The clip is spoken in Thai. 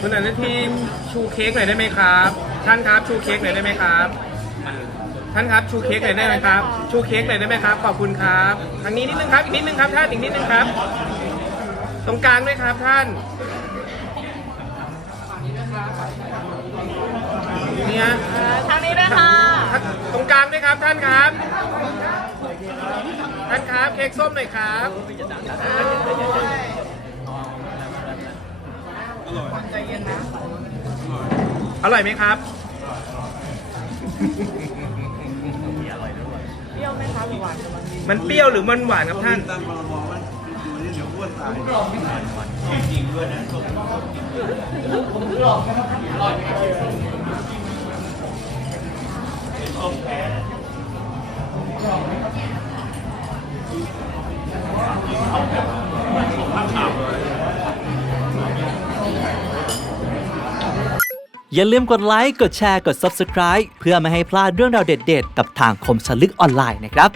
คุณอนุทีมชูเค้กหน่อยได้ไหมครับ ท่านครับชูเค้กหน่อยได้ไหมครับ ท่านครับชูเค้กหน่อยได้ไหมครับ ชูเค้กหน่อยได้ไหมครับ ขอบคุณครับทางนี้นิดนึงครับ อีกนิดนึงครับท่านอีกนิดนึงครับ ตรงกลางด้วยครับท่าน เนี่ยทางนี้ด้วยค่ะท่านตรงกลางด้วยครับท่านครับ ท่านครับเค้กส้มหน่อยครับ อร่อยไหมครับเปรี้ยวไหมคะหรือหวานจะมามันเปรี้ยวหรือมันหวานครับท่าน ตามพรบว่าอยู่ นี่เดี๋ยวอ้วนตายอย่าลืมกดไลค์ กดแชร์ กด Subscribe เพื่อไม่ให้พลาดเรื่องราวเด็ดๆ กับทางคมสลึกออนไลน์นะครับ